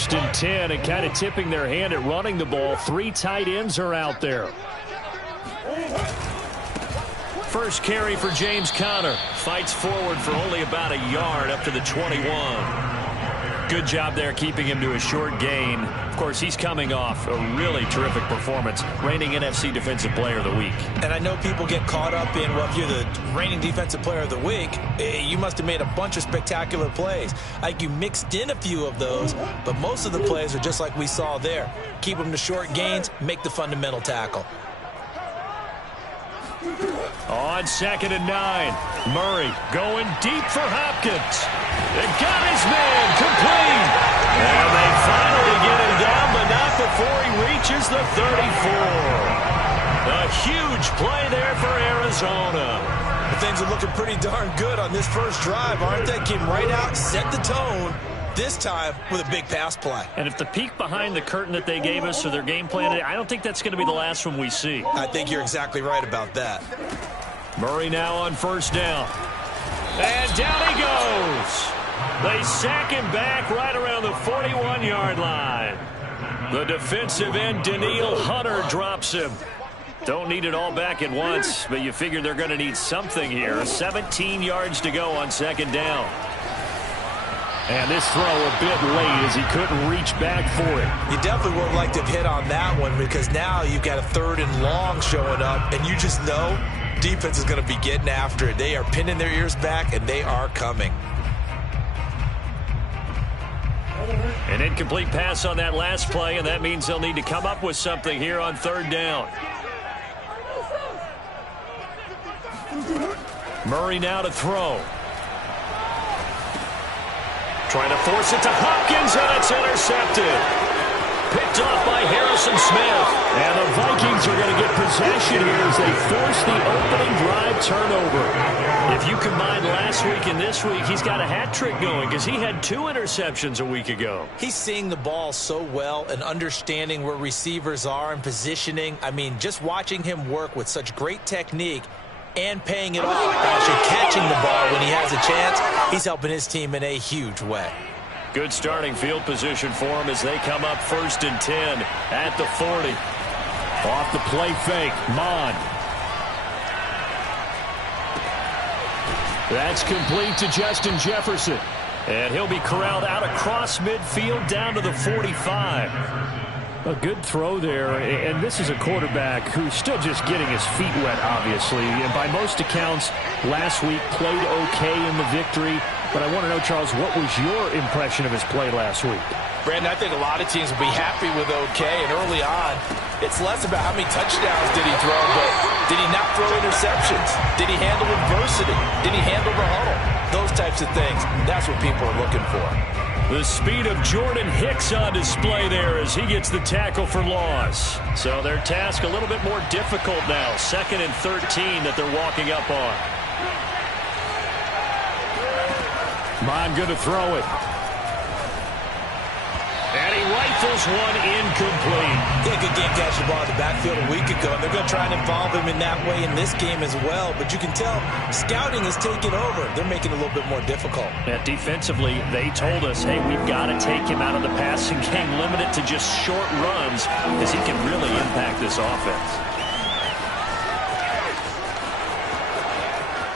1st and 10, and kind of tipping their hand at running the ball. 3 tight ends are out there. First carry for James Conner. Fights forward for only about a yard up to the 21. Good job there keeping him to a short gain. Of course, he's coming off a really terrific performance. Reigning NFC Defensive Player of the Week. And I know people get caught up in, well, if you're the reigning Defensive Player of the Week, you must have made a bunch of spectacular plays. Like you mixed in a few of those, but most of the plays are just like we saw there. Keep them to short gains, make the fundamental tackle. On 2nd and 9, Murray going deep for Hopkins. They got his man complete. And they finally get him down, but not before he reaches the 34. A huge play there for Arizona. Things are looking pretty darn good on this first drive, aren't they? Came right out, set the tone. This time with a big pass play. And if the peek behind the curtain that they gave us or their game plan, I don't think that's going to be the last one we see. I think you're exactly right about that. Murray now on 1st down. And down he goes. They sack him back right around the 41-yard line. The defensive end, Daniil Hunter, drops him. Don't need it all back at once, but you figure they're going to need something here. 17 yards to go on 2nd down. And this throw a bit late as he couldn't reach back for it. You definitely would have liked to have hit on that one because now you've got a 3rd and long showing up, and you just know defense is going to be getting after it. They are pinning their ears back, and they are coming. An incomplete pass on that last play, and that means they'll need to come up with something here on 3rd down. Murray now to throw. Trying to force it to Hopkins, and it's intercepted. Picked off by Harrison Smith. And the Vikings are going to get possession here as they force the opening drive turnover. If you combine last week and this week, he's got a hat trick going because he had 2 interceptions a week ago. He's seeing the ball so well and understanding where receivers are and positioning. I mean, just watching him work with such great technique and paying it off by actually catching the ball when he has a chance. He's helping his team in a huge way. Good starting field position for him as they come up 1st and 10 at the 40. Off the play fake, Mon. That's complete to Justin Jefferson. And he'll be corralled out across midfield down to the 45. A good throw there, and this is a quarterback who's still just getting his feet wet, obviously. And by most accounts, last week played okay in the victory. But I want to know, Charles, what was your impression of his play last week? Brandon, I think a lot of teams will be happy with okay. And early on, it's less about how many touchdowns did he throw, but did he not throw interceptions? Did he handle adversity? Did he handle the huddle? Those types of things. That's what people are looking for. The speed of Jordan Hicks on display there as he gets the tackle for loss. So their task a little bit more difficult now. 2nd and 13 that they're walking up on. Mon going to throw it. And he rifles one incomplete. Yeah, good game catching the ball in the backfield a week ago. And they're going to try and involve him in that way in this game as well. But you can tell scouting is taking over. They're making it a little bit more difficult. Yeah, defensively, they told us, hey, we've got to take him out of the passing game, limit it to just short runs because he can really impact this offense.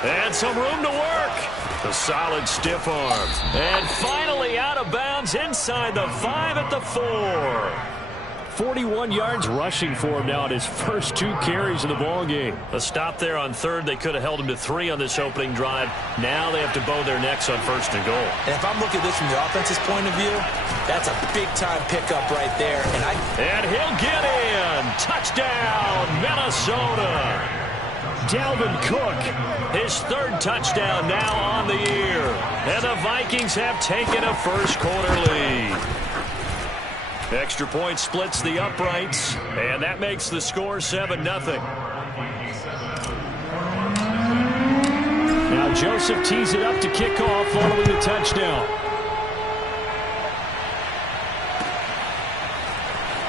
And some room to work. A solid stiff arm. And finally out of bounds inside the 5 at the 4. 41 yards rushing for him now at his first 2 carries of the ball game. A stop there on 3rd. They could have held him to 3 on this opening drive. Now they have to bow their necks on 1st and goal. And if I'm looking at this from the offense's point of view, that's a big-time pickup right there. And he'll get in. Touchdown, Minnesota. Dalvin Cook, his 3rd touchdown now on the year. And the Vikings have taken a first-quarter lead. Extra point splits the uprights, and that makes the score 7-0. Now Joseph tees it up to kick off following the touchdown.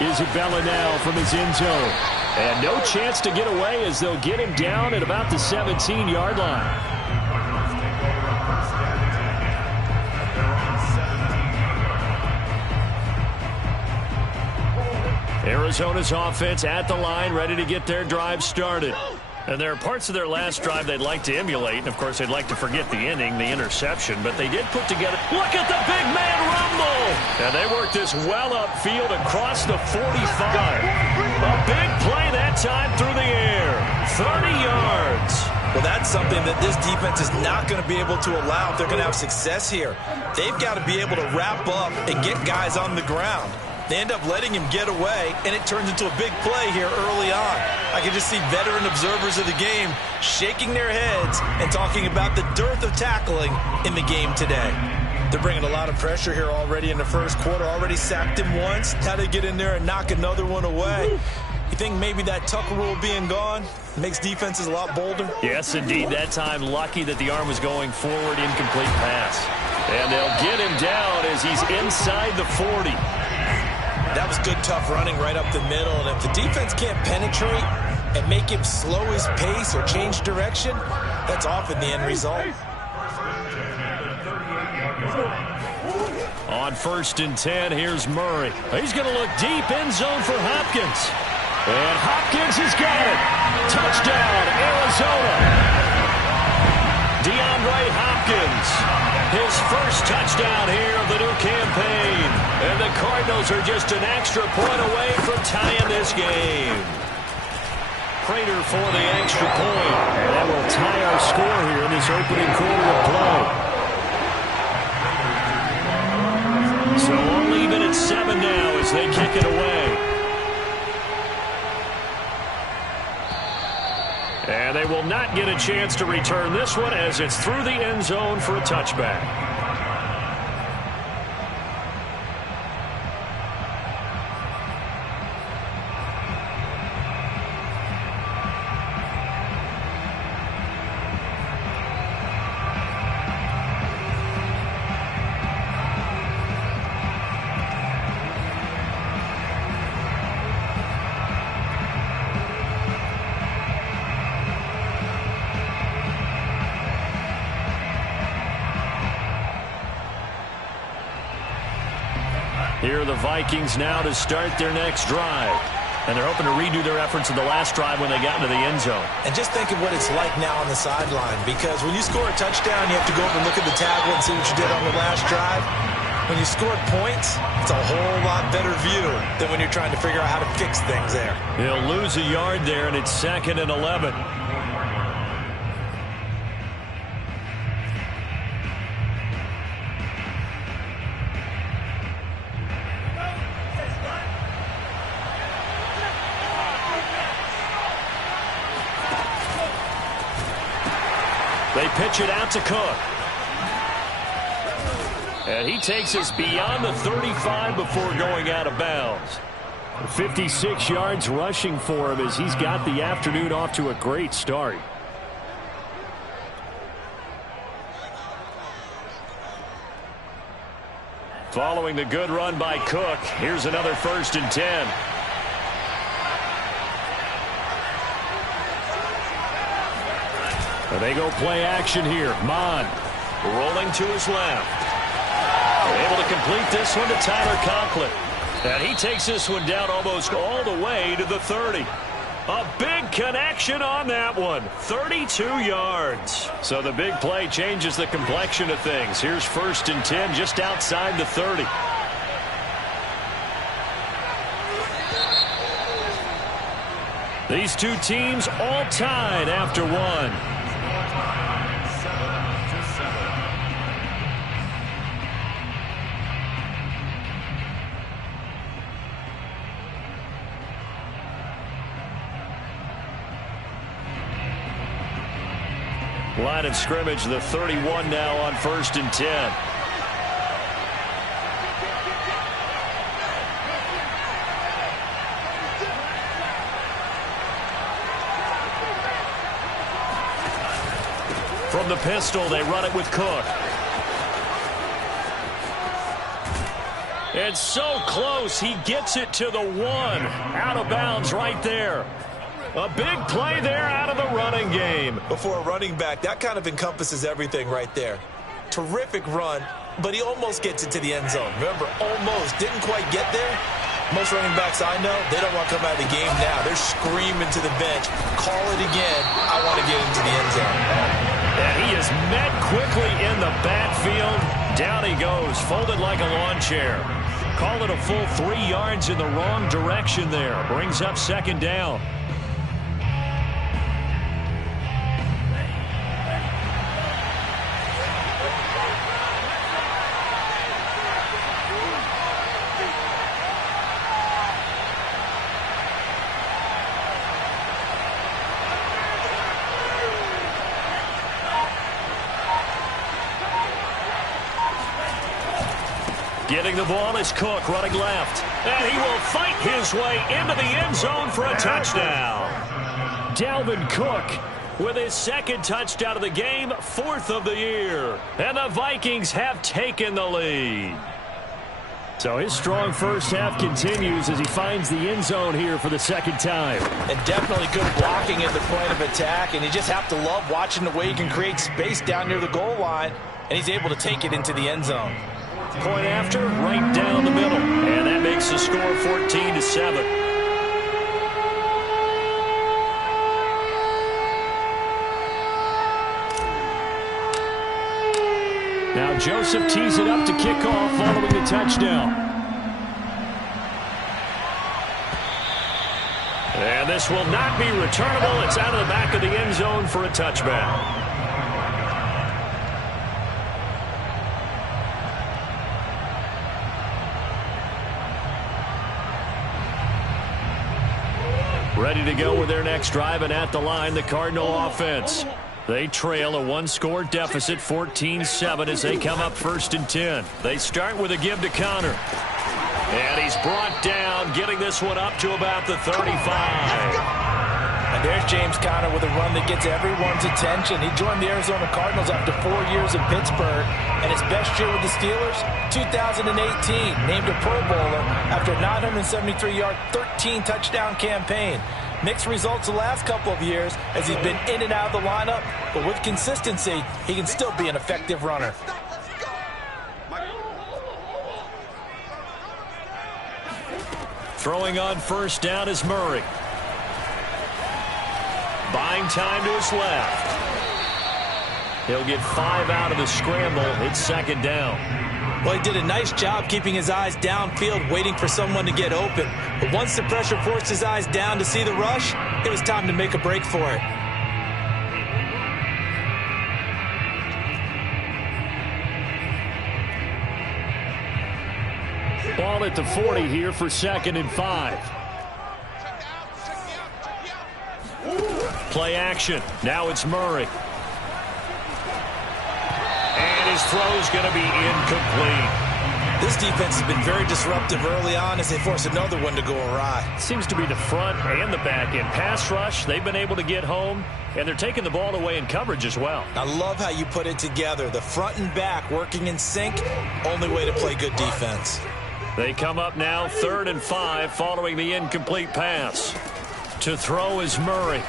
Isabella now from his end zone. And no chance to get away as they'll get him down at about the 17-yard line. Arizona's offense at the line, ready to get their drive started. And there are parts of their last drive they'd like to emulate. And, of course, they'd like to forget the ending, the interception. But they did put together. Look at the big man rumble. And they worked this well upfield across the 45. A big play that time through the air. 30 yards. Well, that's something that this defense is not going to be able to allow if they're going to have success here. They've got to be able to wrap up and get guys on the ground. They end up letting him get away, and it turns into a big play here early on. I can just see veteran observers of the game shaking their heads and talking about the dearth of tackling in the game today. They're bringing a lot of pressure here already in the first quarter. Already sacked him once. How to get in there and knock another one away. You think maybe that Tucker rule being gone makes defenses a lot bolder? Yes, indeed. That time, lucky that the arm was going forward, incomplete pass. And they'll get him down as he's inside the 40. That was good, tough running right up the middle. And if the defense can't penetrate and make him slow his pace or change direction, that's often the end result. On 1st and 10, here's Murray. He's going to look deep, end zone for Hopkins. And Hopkins has got it. Touchdown, Arizona. DeAndre Hopkins, his first touchdown here of the new campaign. And the Cardinals are just an extra point away from tying this game. Prater for the extra point. And that will tie our score here in this opening quarter of play. So we'll leave it at 7 now as they kick it away. And they will not get a chance to return this one as it's through the end zone for a touchback. Here are the Vikings now to start their next drive. And they're hoping to redo their efforts in the last drive when they got into the end zone. And just think of what it's like now on the sideline, because when you score a touchdown, you have to go over and look at the tablet and see what you did on the last drive. When you scored points, it's a whole lot better view than when you're trying to figure out how to fix things there. He'll lose a yard there, and it's 2nd and 11. They pitch it out to Cook. And he takes us beyond the 35 before going out of bounds. 56 yards rushing for him as he's got the afternoon off to a great start. Following the good run by Cook, here's another 1st and 10. And they go play action here. Mon rolling to his left. Able to complete this one to Tyler Conklin. And he takes this one down almost all the way to the 30. A big connection on that one. 32 yards. So the big play changes the complexion of things. Here's 1st and 10 just outside the 30. These two teams all tied after one. Line of scrimmage, the 31 now on 1st and 10. From the pistol, they run it with Cook. It's so close, he gets it to the 1. Out of bounds right there. A big play there out of the running game. Before a running back, that kind of encompasses everything right there. Terrific run, but he almost gets it to the end zone. Remember, almost. Didn't quite get there, Most running backs I know, they don't want to come out of the game now. They're screaming to the bench, call it again, I want to get into the end zone. And he is met quickly in the backfield. Down he goes, folded like a lawn chair. Call it a full 3 yards in the wrong direction there. Brings up second down. Getting the ball is Cook running left. And he will fight his way into the end zone for a touchdown. Dalvin Cook with his second touchdown of the game, 4th of the year. And the Vikings have taken the lead. So his strong first half continues as he finds the end zone here for the second time. And definitely good blocking at the point of attack. And you just have to love watching the way he can create space down near the goal line. And he's able to take it into the end zone. Point after, right down the middle. And that makes the score 14-7. Now Joseph tees it up to kick off following the touchdown. And this will not be returnable. It's out of the back of the end zone for a touchback. Ready to go with their next drive, and at the line, the Cardinal offense. They trail a 1-score deficit, 14-7, as they come up 1st and 10. They start with a give to Connor. And he's brought down, getting this one up to about the 35. And there's James Conner with a run that gets everyone's attention. He joined the Arizona Cardinals after 4 years in Pittsburgh. And his best year with the Steelers, 2018. Named a Pro Bowler after a 973-yard, 13-touchdown campaign. Mixed results the last couple of years as he's been in and out of the lineup. But with consistency, he can still be an effective runner. Throwing on first down is Murray. Buying time to his left. He'll get 5 out of the scramble. It's second down. Well, he did a nice job keeping his eyes downfield, waiting for someone to get open. But once the pressure forced his eyes down to see the rush, it was time to make a break for it. Ball at the 40 here for 2nd and 5. Play action. Now it's Murray. And his throw's going to be incomplete. This defense has been very disruptive early on as they force another one to go awry. Seems to be the front and the back end. Pass rush, they've been able to get home, and they're taking the ball away in coverage as well. I love how you put it together. The front and back working in sync, only way to play good defense. They come up now 3rd and 5 following the incomplete pass. To throw is Murray.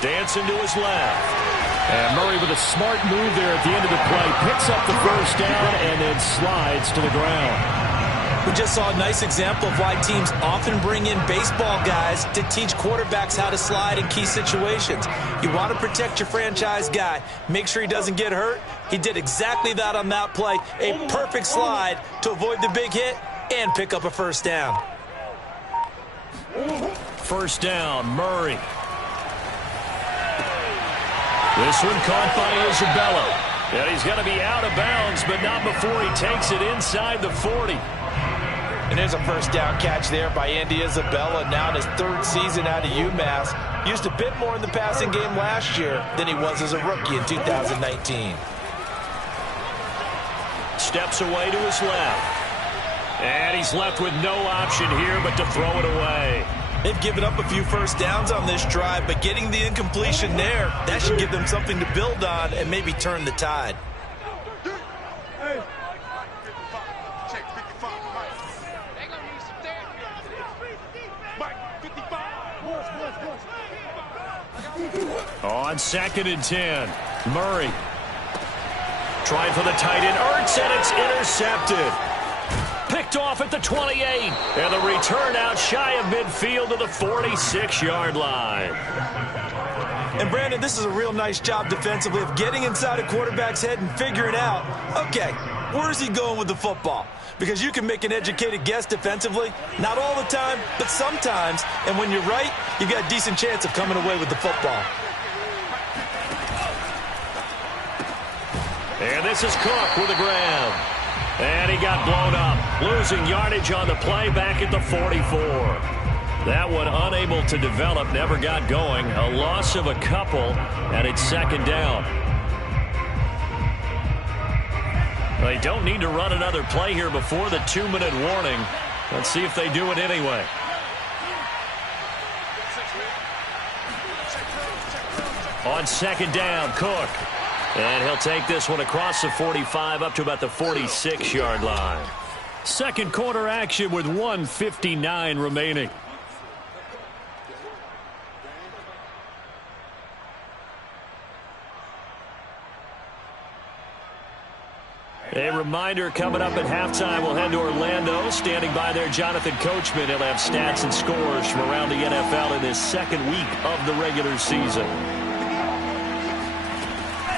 Dancing to his left. And Murray with a smart move there at the end of the play. Picks up the first down and then slides to the ground. We just saw a nice example of why teams often bring in baseball guys to teach quarterbacks how to slide in key situations. You want to protect your franchise guy. Make sure he doesn't get hurt. He did exactly that on that play. A perfect slide to avoid the big hit and pick up a first down. First down, Murray. This one caught by Isabella. And he's going to be out of bounds, but not before he takes it inside the 40. And there's a first down catch there by Andy Isabella, now in his 3rd season out of UMass. Used a bit more in the passing game last year than he was as a rookie in 2019. Steps away to his left. And he's left with no option here but to throw it away. They've given up a few first downs on this drive, but getting the incompletion there, that should give them something to build on and maybe turn the tide. On 2nd and 10, Murray. Trying for the tight end, Ertz, and it's intercepted. picked off at the 28. And the return out shy of midfield to the 46-yard line. And, Brandon, this is a real nice job defensively of getting inside a quarterback's head and figuring out, okay, where's he going with the football? Because you can make an educated guess defensively. Not all the time, but sometimes. And when you're right, you've got a decent chance of coming away with the football. And this is Cook with the grab. And he got blown up. Losing yardage on the play back at the 44. That one unable to develop, never got going. A loss of a couple, and it's second down. They don't need to run another play here before the 2-minute warning. Let's see if they do it anyway. On second down, Cook. And he'll take this one across the 45 up to about the 46-yard line. Second quarter action with 1:59 remaining. A reminder, coming up at halftime, we'll head to Orlando. Standing by there, Jonathan Coachman. He'll have stats and scores from around the NFL in this second week of the regular season.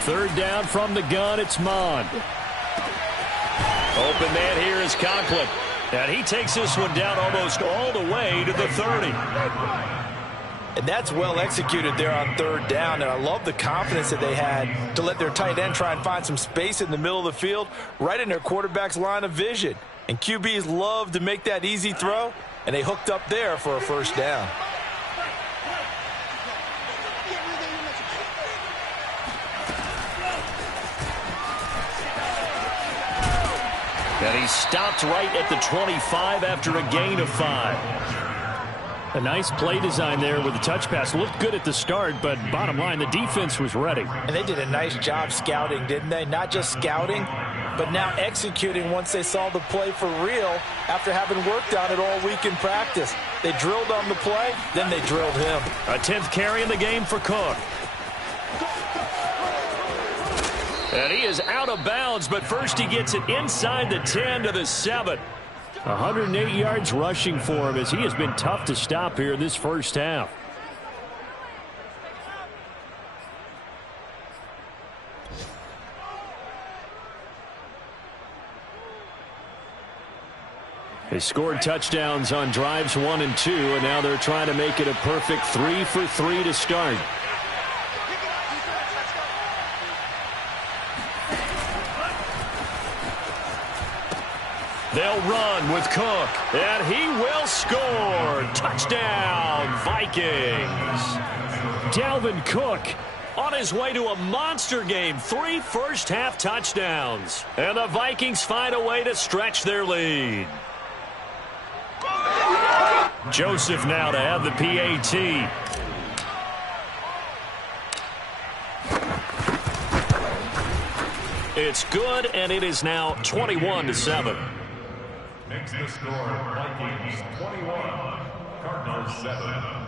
Third down from the gun, it's Mond. Open man here is Conklin. And he takes this one down almost all the way to the 30. And that's well executed there on third down. And I love the confidence that they had to let their tight end try and find some space in the middle of the field, right in their quarterback's line of vision. And QBs love to make that easy throw, and they hooked up there for a first down. And he stopped right at the 25 after a gain of 5. A nice play design there with the touch pass. Looked good at the start, but bottom line, the defense was ready. And they did a nice job scouting, didn't they? Not just scouting, but now executing once they saw the play for real after having worked on it all week in practice. They drilled on the play, then they drilled him. A 10th carry in the game for Cook. And he is out of bounds, but first he gets it inside the 10 to the 7. 108 yards rushing for him as he has been tough to stop here this first half. They scored touchdowns on drives 1 and 2, and now they're trying to make it a perfect 3 for 3 to start. They'll run with Cook, and he will score. Touchdown, Vikings. Dalvin Cook on his way to a monster game. 3 first-half touchdowns. And the Vikings find a way to stretch their lead. Joseph now to have the PAT. It's good, and it is now 21-7. Makes the score Vikings 21, Cardinals 7.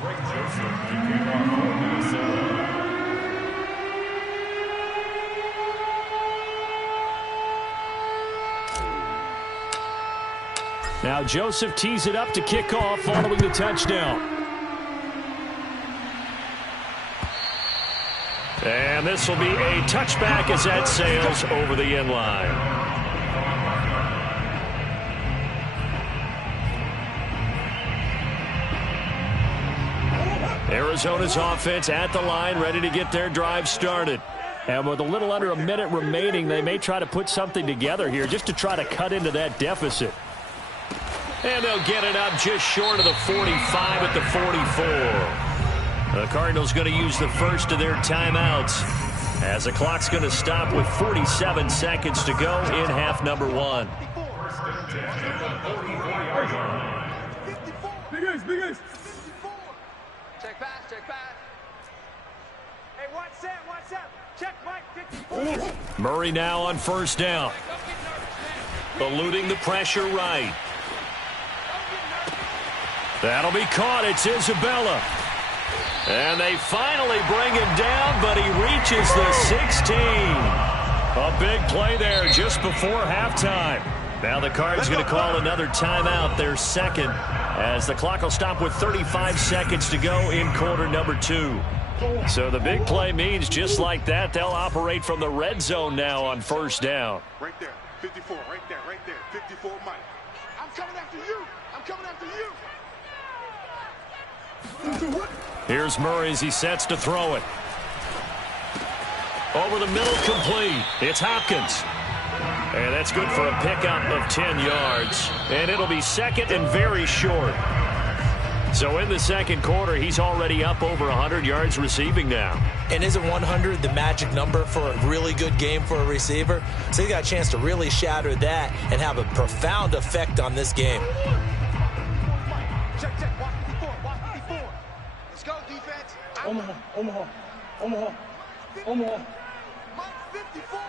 Greg Joseph to kick off for Minnesota. Now Joseph tees it up to kick off following the touchdown. And this will be a touchback as that sails over the end line. Arizona's offense at the line, ready to get their drive started. And with a little under a minute remaining, they may try to put something together here just to try to cut into that deficit. And they'll get it up just short of the 45 at the 44. The Cardinals going to use the first of their timeouts as the clock's going to stop with 47 seconds to go in half number 1. Big Ace, Big Ace. Check pass, check pass. Hey, what's that? What's up? Check Mike 54. Murray now on first down. Eluding the pressure right. That'll be caught. It's Isabella. And they finally bring him down, but he reaches the 16. A big play there just before halftime. Now the Cards going to call another timeout, their second, as the clock will stop with 35 seconds to go in quarter number 2. So the big play means just like that, they'll operate from the red zone now on first down. Right there, 54, right there, 54, Mike. I'm coming after you. I'm coming after you. Here's Murray as he sets to throw it. Over the middle, complete. It's Hopkins. And that's good for a pickup of 10 yards. And it'll be second and very short. So in the second quarter, he's already up over 100 yards receiving now. And isn't 100 the magic number for a really good game for a receiver? So he got a chance to really shatter that and have a profound effect on this game. Check, walk 54, walk 54. Let's go, defense. Omaha. Mike 54.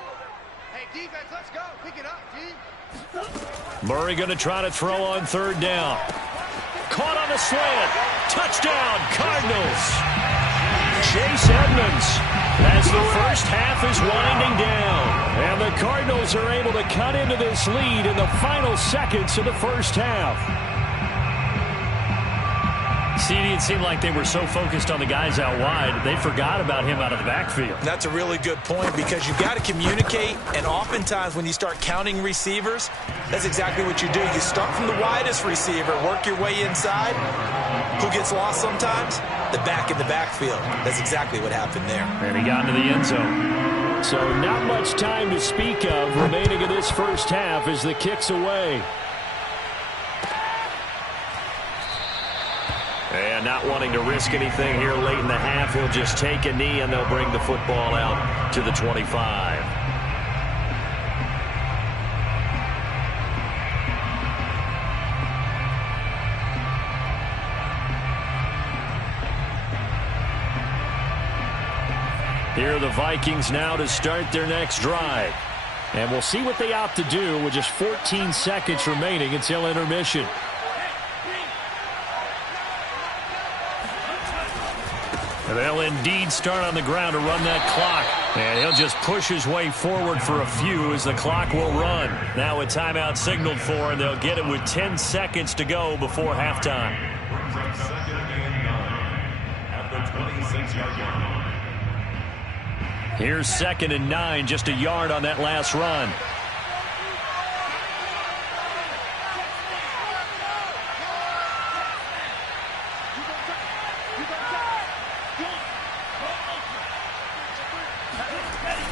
Hey, defense, let's go. Pick it up, G. Murray going to try to throw on third down. Caught on the slant. Touchdown, Cardinals. Chase Edmonds as the first half is winding down. And the Cardinals are able to cut into this lead in the final seconds of the first half. CD, it seemed like they were so focused on the guys out wide, they forgot about him out of the backfield. That's a really good point because you've got to communicate, and oftentimes when you start counting receivers, that's exactly what you do. You start from the widest receiver, work your way inside. Who gets lost sometimes? The back in the backfield. That's exactly what happened there. And he got into the end zone. So not much time to speak of remaining in this first half as the kick's away. And not wanting to risk anything here late in the half, he'll just take a knee and they'll bring the football out to the 25. Here are the Vikings now to start their next drive. And we'll see what they opt to do with just 14 seconds remaining until intermission. They'll indeed start on the ground to run that clock. And he'll just push his way forward for a few as the clock will run. Now a timeout signaled for, and they'll get it with 10 seconds to go before halftime. Second and 9 at the 26-yard line. Here's second and 9, just a yard on that last run.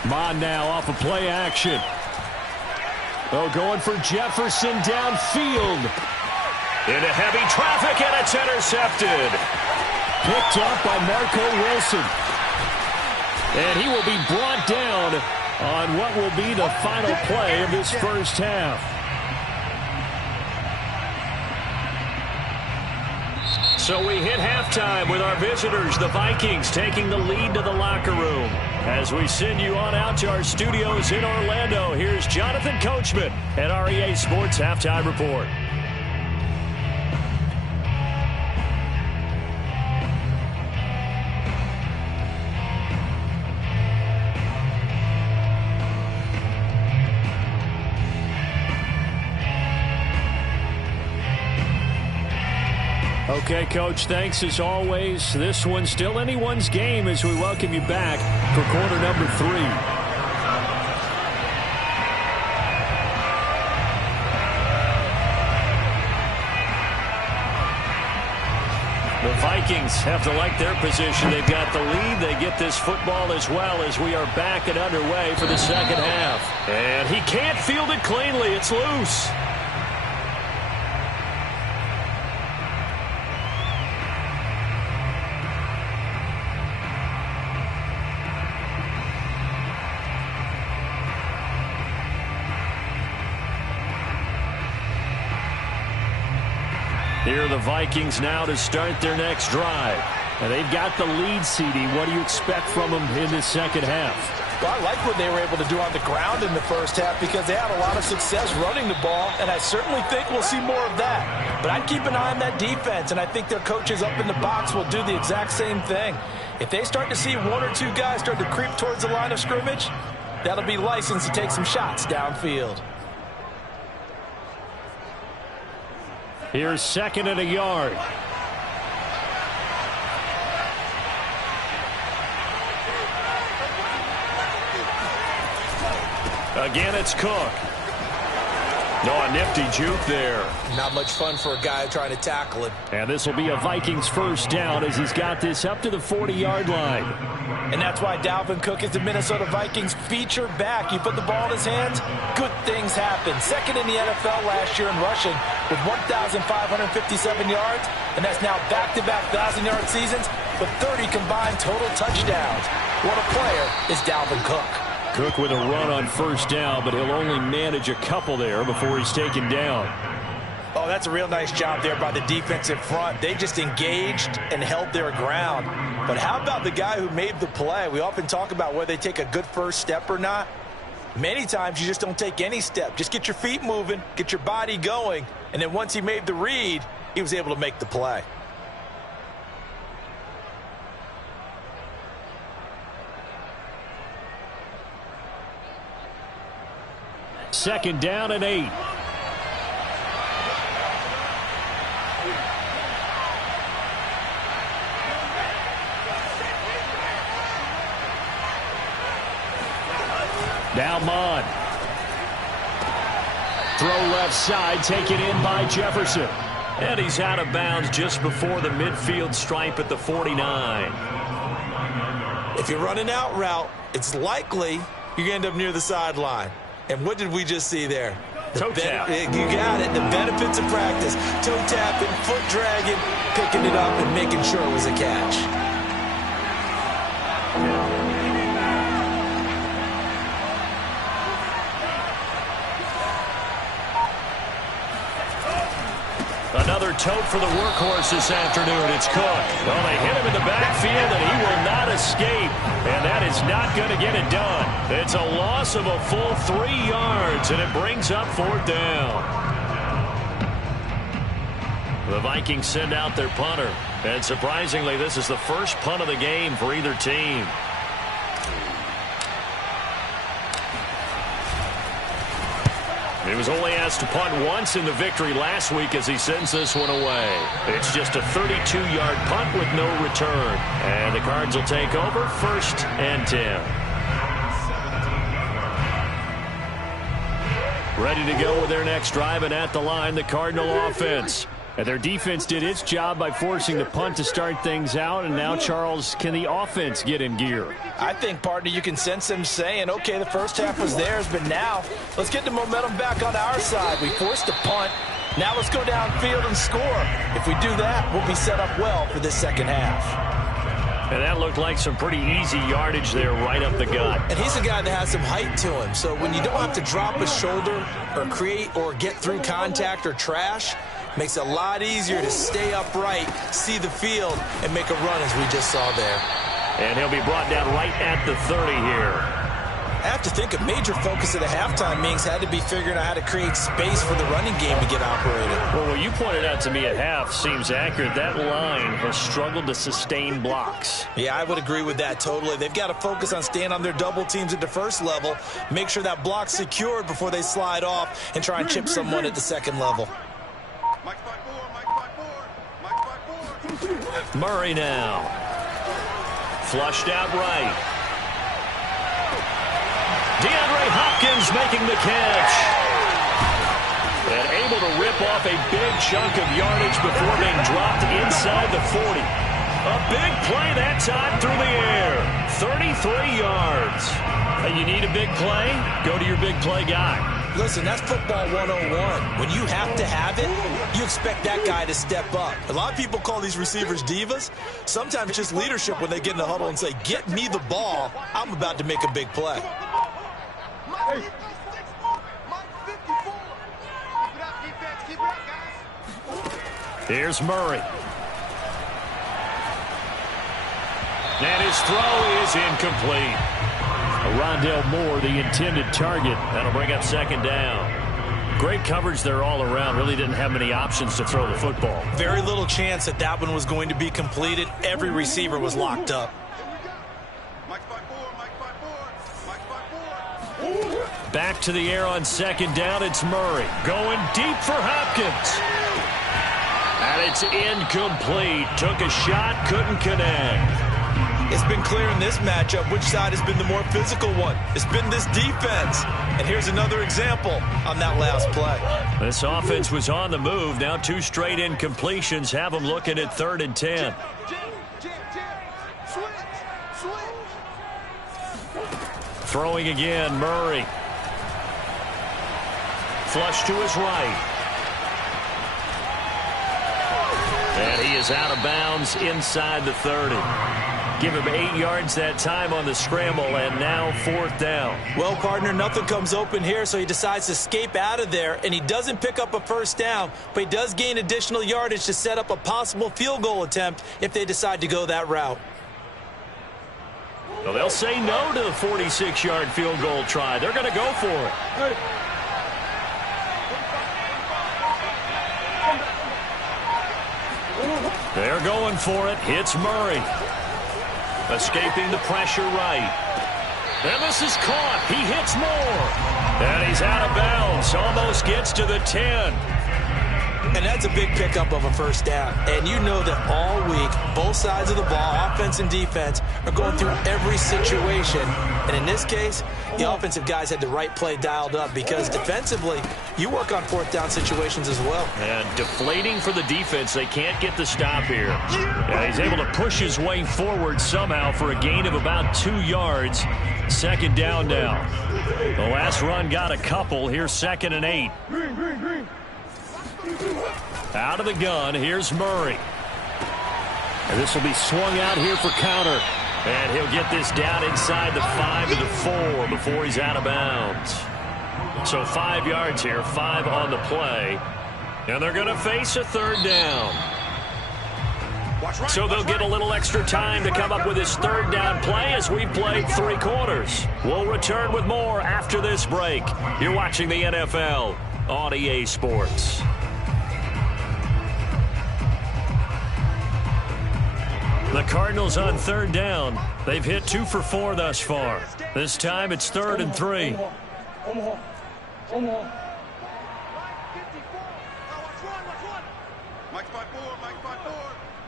Mon now off of play action. Oh, going for Jefferson downfield. Into heavy traffic, and it's intercepted. Picked up by Marco Wilson. And he will be brought down on what will be the final play of this first half. So we hit halftime with our visitors, the Vikings, taking the lead to the locker room. As we send you on out to our studios in Orlando, here's Jonathan Coachman at REA Sports Halftime Report. Okay, Coach, thanks as always. This one's still anyone's game as we welcome you back for quarter number 3. The Vikings have to like their position. They've got the lead. They get this football as well as we are back and underway for the second half. And he can't field it cleanly. It's loose. Here are the Vikings now to start their next drive. And they've got the lead, CD. What do you expect from them in the second half? Well, I like what they were able to do on the ground in the first half because they had a lot of success running the ball, and I certainly think we'll see more of that. But I'd keep an eye on that defense, and I think their coaches up in the box will do the exact same thing. If they start to see one or two guys start to creep towards the line of scrimmage, that'll be licensed to take some shots downfield. Here's second and a yard. Again, it's Cook. No, a nifty juke there. Not much fun for a guy trying to tackle it. And this will be a Vikings first down as he's got this up to the 40-yard line. And that's why Dalvin Cook is the Minnesota Vikings feature back. You put the ball in his hands, good things happen. Second in the NFL last year in rushing with 1,557 yards, and that's now back-to-back 1,000-yard seasons with 30 combined total touchdowns. What a player is Dalvin Cook. Cook with a run on first down, but he'll only manage a couple there before he's taken down. Oh, that's a real nice job there by the defensive front. They just engaged and held their ground. But how about the guy who made the play? We often talk about whether they take a good first step or not. Many times you just don't take any step. Just get your feet moving, get your body going, and then once he made the read, he was able to make the play. Second down and 8. Now Mon. Throw left side, taken in by Jefferson. And he's out of bounds just before the midfield stripe at the 49. If you're running out route, it's likely you're going to end up near the sideline. And what did we just see there? Toe tap. You got it. The benefits of practice. Toe tapping, foot dragging, picking it up, and making sure it was a catch. Another tote for the workhorse this afternoon. It's Cook. Well, they hit him in the backfield, and he will not escape. And that is not going to get it done. It's a loss of a full 3 yards, and it brings up fourth down. The Vikings send out their punter. And surprisingly, this is the first punt of the game for either team. He was only asked to punt once in the victory last week as he sends this one away. It's just a 32-yard punt with no return. And the Cards will take over first and 10. Ready to go with their next drive, and at the line, the Cardinal offense. And their defense did its job by forcing the punt to start things out, and now, Charles, can the offense get in gear? I think, partner, you can sense them saying, okay, the first half was theirs, but now let's get the momentum back on our side. We forced a punt. Now let's go downfield and score. If we do that, we'll be set up well for this second half. And that looked like some pretty easy yardage there right up the gut. And he's a guy that has some height to him, so when you don't have to drop a shoulder or create or get through contact or trash, makes it a lot easier to stay upright, see the field, and make a run as we just saw there. And he'll be brought down right at the 30 here. I have to think a major focus of the halftime meetings had to be figuring out how to create space for the running game to get operated. Well, what you pointed out to me at half seems accurate. That line has struggled to sustain blocks. Yeah, I would agree with that totally. They've got to focus on staying on their double teams at the first level, make sure that block's secured before they slide off and try and chip someone at the second level. Murray now. Flushed out right. DeAndre Hopkins making the catch. And able to rip off a big chunk of yardage before being dropped inside the 40. A big play that time through the air. 33 yards. And you need a big play? Go to your big play guy. Listen, that's football 101. When you have to have it, you expect that guy to step up. A lot of people call these receivers divas. Sometimes it's just leadership when they get in the huddle and say, get me the ball. I'm about to make a big play. Here's Murray. And his throw is incomplete. Rondale Moore, the intended target. That'll bring up second down. Great coverage there all around. Really didn't have many options to throw the football. Very little chance that that one was going to be completed. Every receiver was locked up. Back to the air on second down. It's Murray going deep for Hopkins. And it's incomplete. Took a shot, couldn't connect. It's been clear in this matchup which side has been the more physical one. It's been this defense. And here's another example on that last play. This offense was on the move. Now 2 straight incompletions have them looking at 3rd and 10. Throwing again, Murray. Flush to his right. And he is out of bounds inside the 30. Give him 8 yards that time on the scramble, and now 4th down. Well, partner, nothing comes open here, so he decides to escape out of there, and he doesn't pick up a first down, but he does gain additional yardage to set up a possible field goal attempt if they decide to go that route. Well, they'll say no to the 46-yard field goal try. They're going to go for it. They're going for it. Hits Murray. Escaping the pressure right. And this is caught. He hits Moore. And he's out of bounds. Almost gets to the 10. And that's a big pickup of a first down. And you know that all week, both sides of the ball, offense and defense, are going through every situation. And in this case, the offensive guys had the right play dialed up because defensively, you work on 4th down situations as well. And deflating for the defense. They can't get the stop here. And he's able to push his way forward somehow for a gain of about 2 yards. 2nd down now. The last run got a couple. Here's 2nd and 8. Out of the gun, here's Murray. And this will be swung out here for counter. And he'll get this down inside the 5 to the 4 before he's out of bounds. So 5 yards here, 5 on the play. And they're going to face a 3rd down. So they'll get a little extra time to come up with this 3rd down play as we've played 3 quarters. We'll return with more after this break. You're watching the NFL on EA Sports. The Cardinals on 3rd down. They've hit 2 for 4 thus far. This time it's 3rd and 3. Mike's 5-4, Mike's 5-4,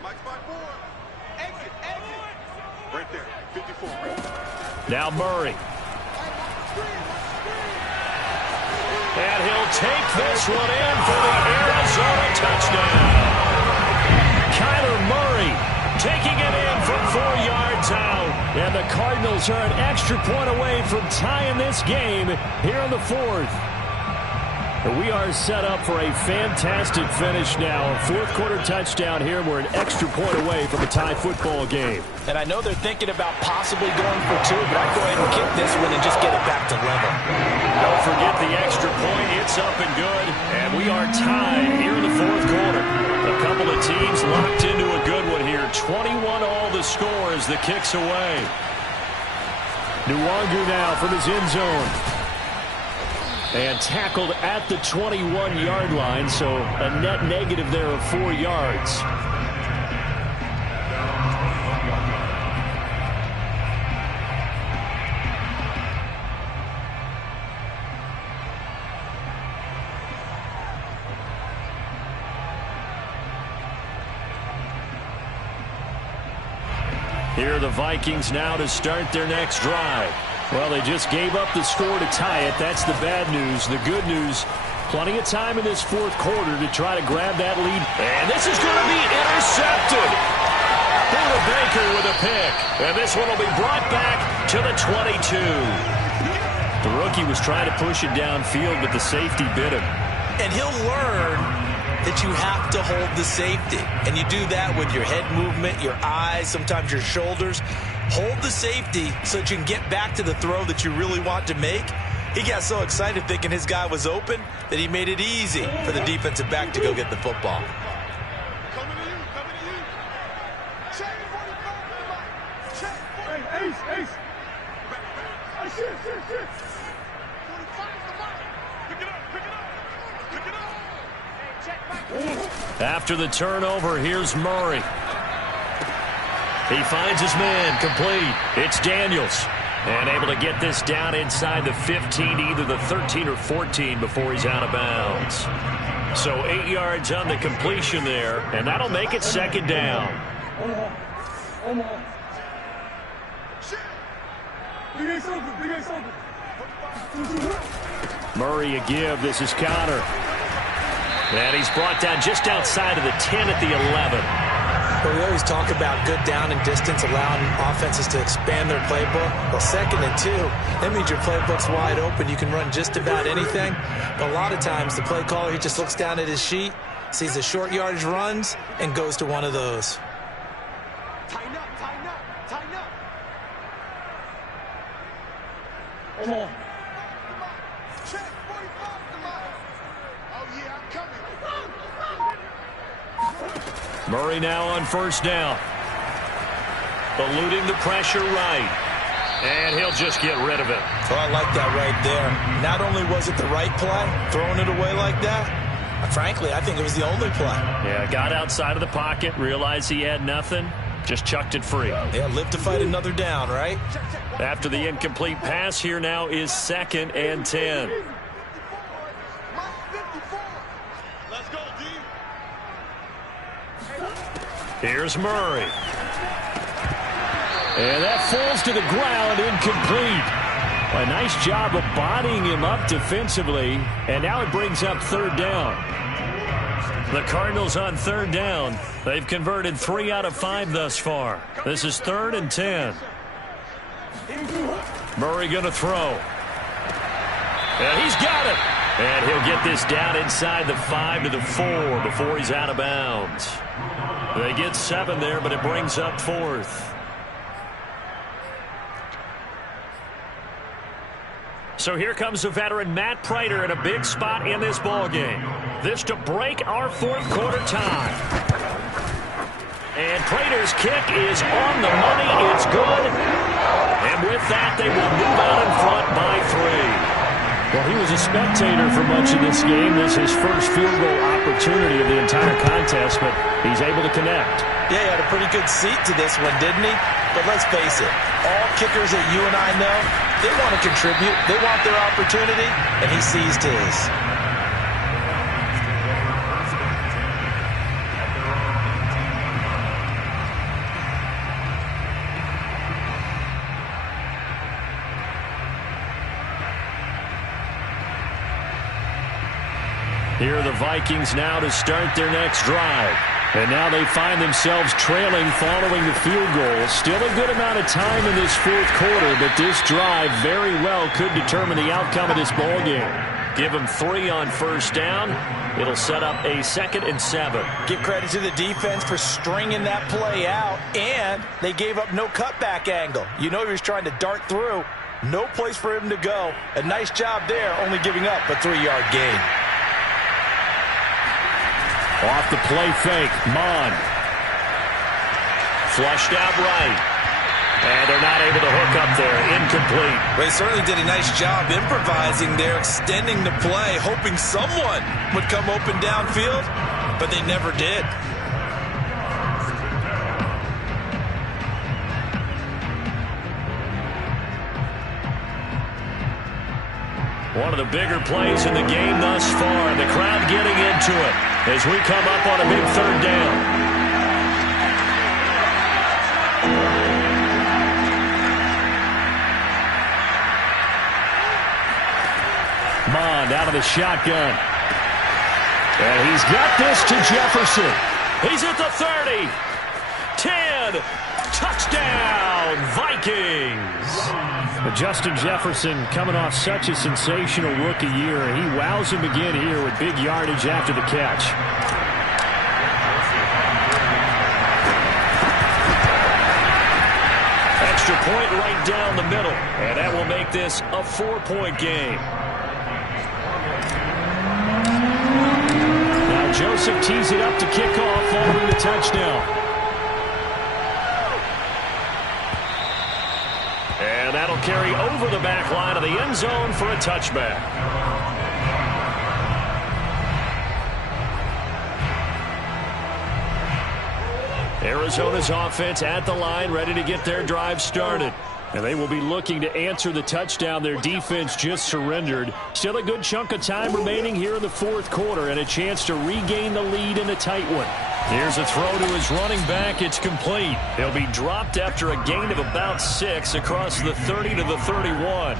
Mike's 5-4. Exit, exit. Right there, 54. Now Murray. And he'll take this one in for the Arizona touchdown. Kyler Murray taking it in from 4 yards out. And the Cardinals are an extra point away from tying this game here in the 4th. We are set up for a fantastic finish now. A 4th quarter touchdown here. We're an extra point away from a tie football game. And I know they're thinking about possibly going for 2, but I'd go ahead and kick this one and just get it back to level. Don't forget the extra point. It's up and good. And we are tied here in the 4th quarter. A couple of teams locked into a good one here. 21-all the score as the kick's away. Nwangu now from his end zone. And tackled at the 21-yard line, so a net negative there of 4 yards. Here are the Vikings now to start their next drive. Well, they just gave up the score to tie it. That's the bad news. The good news, plenty of time in this 4th quarter to try to grab that lead. And this is going to be intercepted. Buda Baker with a pick. And this one will be brought back to the 22. The rookie was trying to push it downfield, but the safety bit him. And he'll learn that you have to hold the safety. And you do that with your head movement, your eyes, sometimes your shoulders. Hold the safety so that you can get back to the throw that you really want to make. He got so excited thinking his guy was open that he made it easy for the defensive back to go get the football. Coming to you, coming to you. Check 45, After the turnover, here's Murray. He finds his man, complete. It's Daniels. And able to get this down inside the 15, either the 13 or 14 before he's out of bounds. So 8 yards on the completion there, and that'll make it second down. Murray a give. This is Connor. And he's brought down just outside of the 10 at the 11. Well, we always talk about good down and distance, allowing offenses to expand their playbook. Well, 2nd and 2, that means your playbook's wide open. You can run just about anything. But a lot of times, the play caller, he just looks down at his sheet, sees the short yardage runs, and goes to one of those. Tighten up, tighten up, tighten up. Come on. Check, 45, come on. Oh, yeah, I'm coming. Murray now on first down. Eluding the pressure right. And he'll just get rid of it. Well, I like that right there. Not only was it the right play, throwing it away like that, frankly, I think it was the only play. Yeah, got outside of the pocket, realized he had nothing, just chucked it free. Yeah, live to fight another down, right? After the incomplete pass, here now is 2nd and 10. Let's go, D. Here's Murray. And that falls to the ground, incomplete. A nice job of bodying him up defensively, and now it brings up 3rd down. The Cardinals on 3rd down. They've converted 3 out of 5 thus far. This is 3rd and 10. Murray going to throw. And he's got it. And he'll get this down inside the 5 to the 4 before he's out of bounds. They get 7 there, but it brings up 4th. So here comes the veteran Matt Prater in a big spot in this ballgame. This to break our 4th quarter tie. And Prater's kick is on the money. It's good. And with that, they will move out in front by 3. Well, he was a spectator for much of this game. This is his first field goal opportunity of the entire contest, but he's able to connect. Yeah, he had a pretty good seat to this one, didn't he? But let's face it, all kickers that you and I know, they want to contribute. They want their opportunity, and he seized his. Here are the Vikings now to start their next drive. And now they find themselves trailing following the field goal. Still a good amount of time in this 4th quarter, but this drive very well could determine the outcome of this ballgame. Give them 3 on first down. It'll set up a 2nd and 7. Give credit to the defense for stringing that play out, and they gave up no cutback angle. You know he was trying to dart through. No place for him to go. A nice job there, only giving up a 3-yard gain. Off the play fake, Mon. Flushed out right. And they're not able to hook up there. Incomplete. Well, he certainly did a nice job improvising there, extending the play, hoping someone would come open downfield, but they never did. One of the bigger plays in the game thus far. The crowd getting into it as we come up on a big 3rd down. Mond out of the shotgun. And he's got this to Jefferson. He's at the 30. 10. Touchdown, Vikings. But Justin Jefferson coming off such a sensational rookie year. He wows him again here with big yardage after the catch. Extra point right down the middle. And that will make this a 4-point game. Now Joseph tees it up to kick off following the touchdown. And that'll carry over the back line of the end zone for a touchback. Arizona's offense at the line, ready to get their drive started. And they will be looking to answer the touchdown their defense just surrendered. Still a good chunk of time remaining here in the fourth quarter and a chance to regain the lead in a tight one. Here's a throw to his running back. It's complete. He'll be dropped after a gain of about 6 across the 30 to the 31.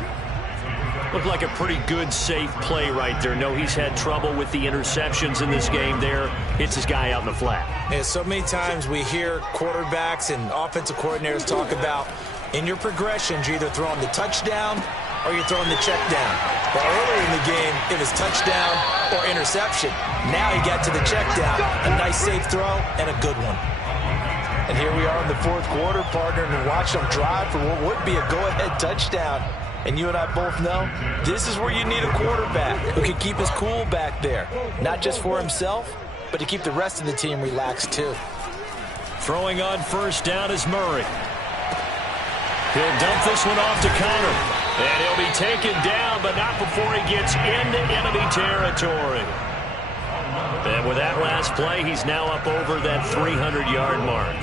Looked like a pretty good, safe play right there. No, he's had trouble with the interceptions in this game there. Hits his guy out in the flat. Yeah, so many times we hear quarterbacks and offensive coordinators talk about in your progressions, you're either throwing the touchdown or you're throwing the check down. Well, earlier in the game, it was touchdown or interception. Now he got to the check down. A nice safe throw and a good one. And here we are in the fourth quarter, partnering and watch them drive for what would be a go-ahead touchdown. And you and I both know this is where you need a quarterback who can keep his cool back there. Not just for himself, but to keep the rest of the team relaxed too. Throwing on first down is Murray. He'll dump this one off to Connor. And he'll be taken down, but not before he gets into enemy territory. And with that last play, he's now up over that 300-yard mark.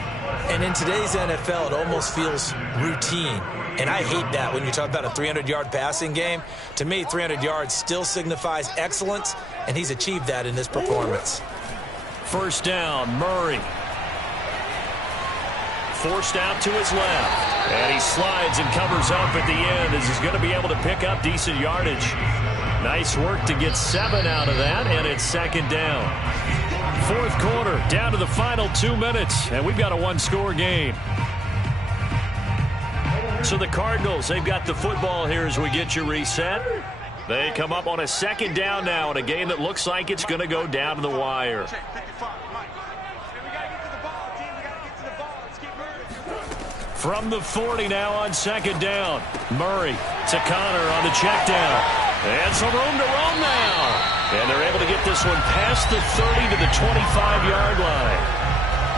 And in today's NFL, it almost feels routine. And I hate that when you talk about a 300-yard passing game. To me, 300 yards still signifies excellence, and he's achieved that in this performance. First down, Murray. Forced out to his left. And he slides and covers up at the end as he's going to be able to pick up decent yardage. Nice work to get 7 out of that, and it's second down. Fourth quarter, down to the final 2 minutes, and we've got a one-score game. So the Cardinals, they've got the football here as we get you reset. They come up on a second down now in a game that looks like it's going to go down to the wire. From the 40 now on second down. Murray to Connor on the check down. And some room to roam now. And they're able to get this one past the 30 to the 25-yard line.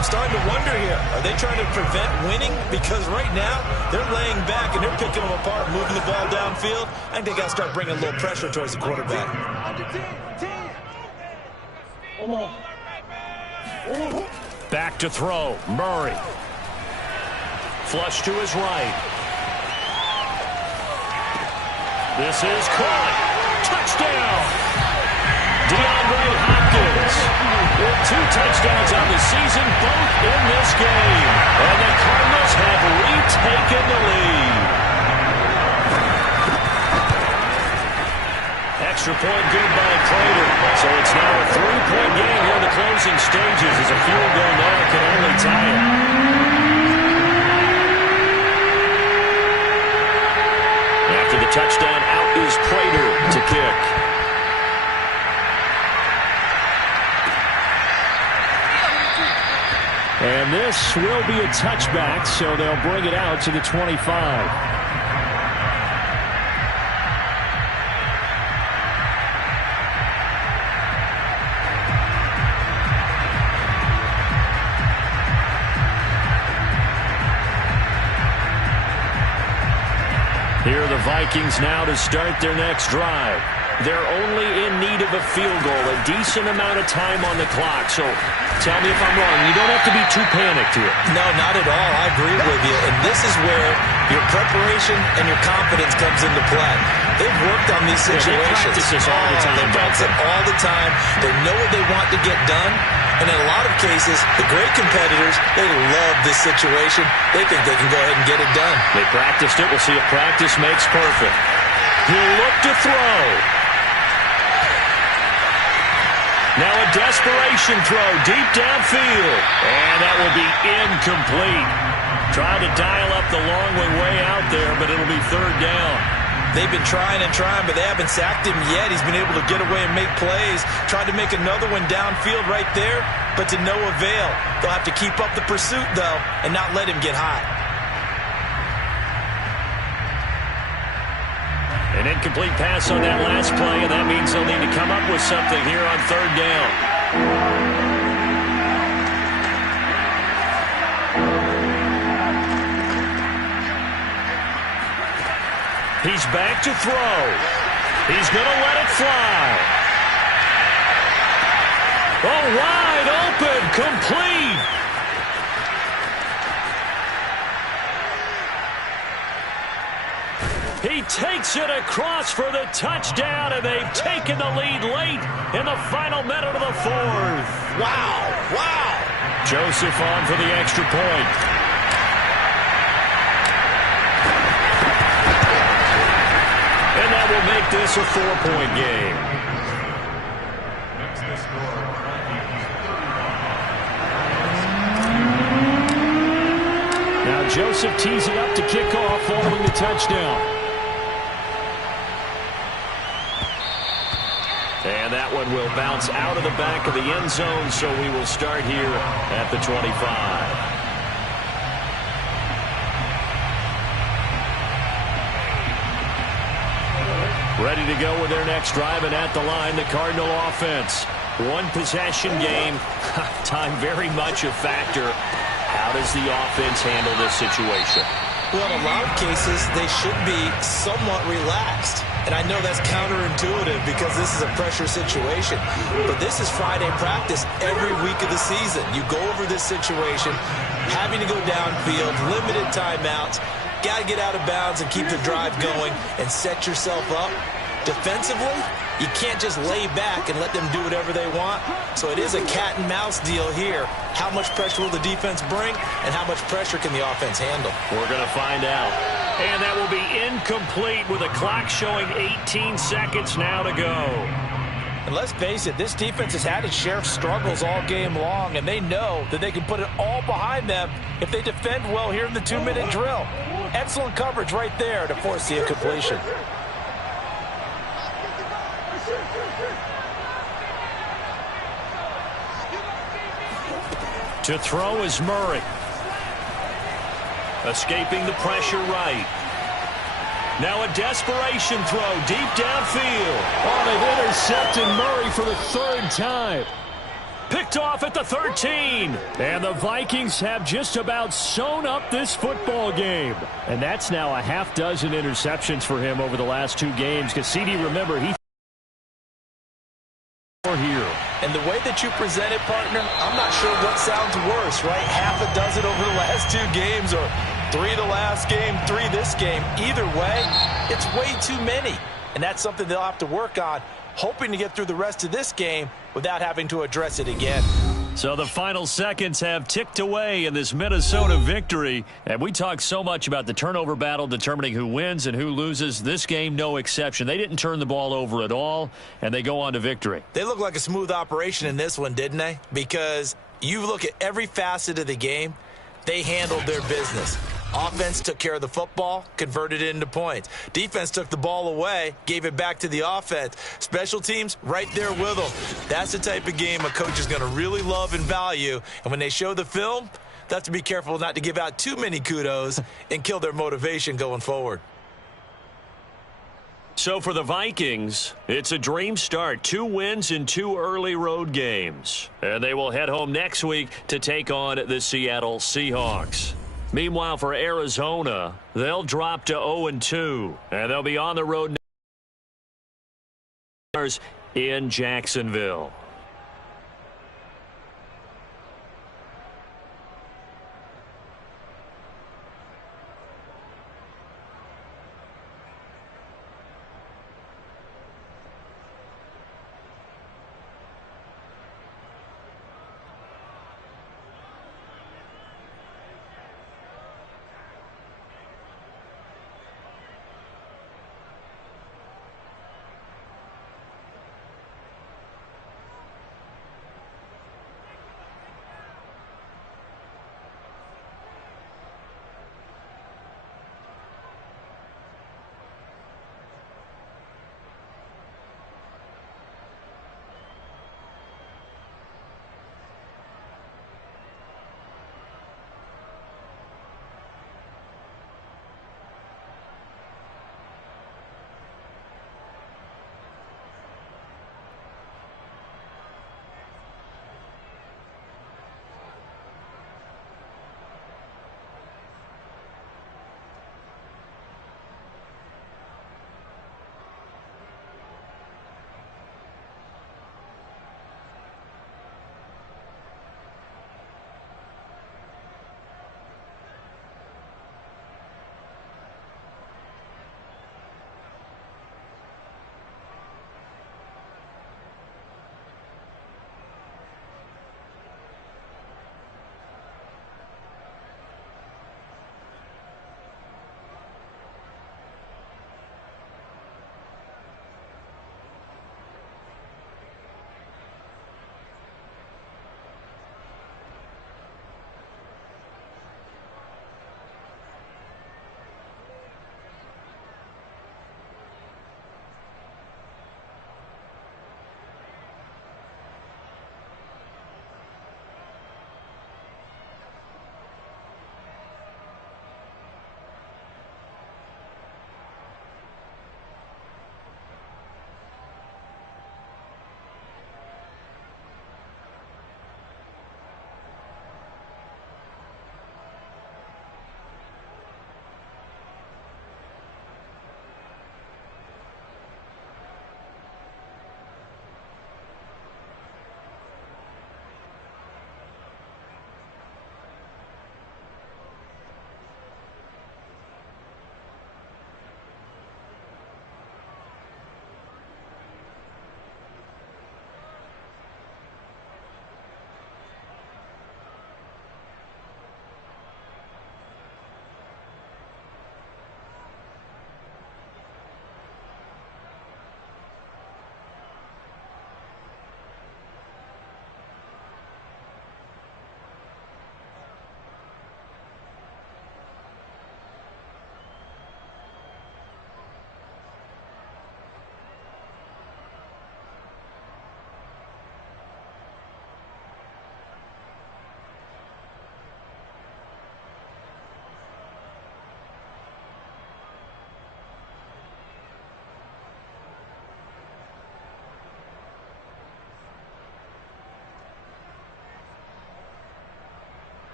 I'm starting to wonder here, are they trying to prevent winning? Because right now, they're laying back and they're picking them apart, moving the ball downfield. I think they got to start bringing a little pressure towards the quarterback. Back to throw, Murray. Flush to his right. This is caught. Touchdown! DeAndre Hopkins with 2 touchdowns on the season, both in this game. And the Cardinals have retaken the lead. Extra point good by Prater. So it's now a 3-point game here in the closing stages as a field goal now can only tie it. After the touchdown, out is Prater to kick. And this will be a touchback, so they'll bring it out to the 25. Here are the Vikings now to start their next drive. They're only in need of a field goal, a decent amount of time on the clock. So tell me if I'm wrong. You don't have to be too panicked here. No, not at all. I agree with you. And this is where your preparation and your confidence comes into play. They've worked on these situations. They practice this all the time. They practice it all the time. They know what they want to get done. And in a lot of cases, the great competitors, they love this situation. They think they can go ahead and get it done. They practiced it. We'll see if practice makes perfect. He'll look to throw. Now a desperation throw deep downfield. And that will be incomplete. Trying to dial up the long way out there, but it'll be third down. They've been trying and trying, but they haven't sacked him yet. He's been able to get away and make plays. Tried to make another one downfield right there, but to no avail. They'll have to keep up the pursuit, though, and not let him get hot. An incomplete pass on that last play, and that means they'll need to come up with something here on third down. He's back to throw. He's going to let it fly. Oh, wide open, complete. He takes it across for the touchdown, and they've taken the lead late in the final minute of the fourth. Wow, wow. Joseph on for the extra point. And that will make this a 4-point game. Next, the score. Now Joseph tees it up to kick off following the touchdown. And that one will bounce out of the back of the end zone, so we will start here at the 25. Ready to go with their next drive, and at the line, the Cardinal offense. One possession game, time very much a factor. How does the offense handle this situation? Well, in a lot of cases, they should be somewhat relaxed. And I know that's counterintuitive because this is a pressure situation. But this is Friday practice every week of the season. You go over this situation, having to go downfield, limited timeouts, got to get out of bounds and keep the drive going and set yourself up. Defensively, you can't just lay back and let them do whatever they want. So it is a cat and mouse deal here. How much pressure will the defense bring, and how much pressure can the offense handle? We're going to find out. And that will be incomplete with a clock showing 18 seconds now to go. And let's face it, this defense has had its share of struggles all game long, and they know that they can put it all behind them if they defend well here in the 2-minute drill. Excellent coverage right there to force the incompletion. To throw is Murray. Escaping the pressure right. Now a desperation throw deep downfield. Oh, they've intercepted Murray for the third time. Picked off at the 13. And the Vikings have just about sewn up this football game. And that's now a half dozen interceptions for him over the last 2 games. Because CD, remember, he here. And the way that you present it, partner, I'm not sure what sounds worse, right? Half a dozen over the last 2 games, or 3 the last game, 3 this game. Either way, it's way too many. And that's something they'll have to work on, hoping to get through the rest of this game without having to address it again. So the final seconds have ticked away in this Minnesota victory. And we talk so much about the turnover battle determining who wins and who loses. This game, no exception. They didn't turn the ball over at all, and they go on to victory. They look like a smooth operation in this one, didn't they? Because you look at every facet of the game, they handled their business. Offense took care of the football, converted it into points. Defense took the ball away, gave it back to the offense. Special teams, right there with them. That's the type of game a coach is going to really love and value. And when they show the film, they have to be careful not to give out too many kudos and kill their motivation going forward. So for the Vikings, it's a dream start. 2 wins in 2 early road games. And they will head home next week to take on the Seattle Seahawks. Meanwhile, for Arizona, they'll drop to 0-2, and they'll be on the road in Jacksonville.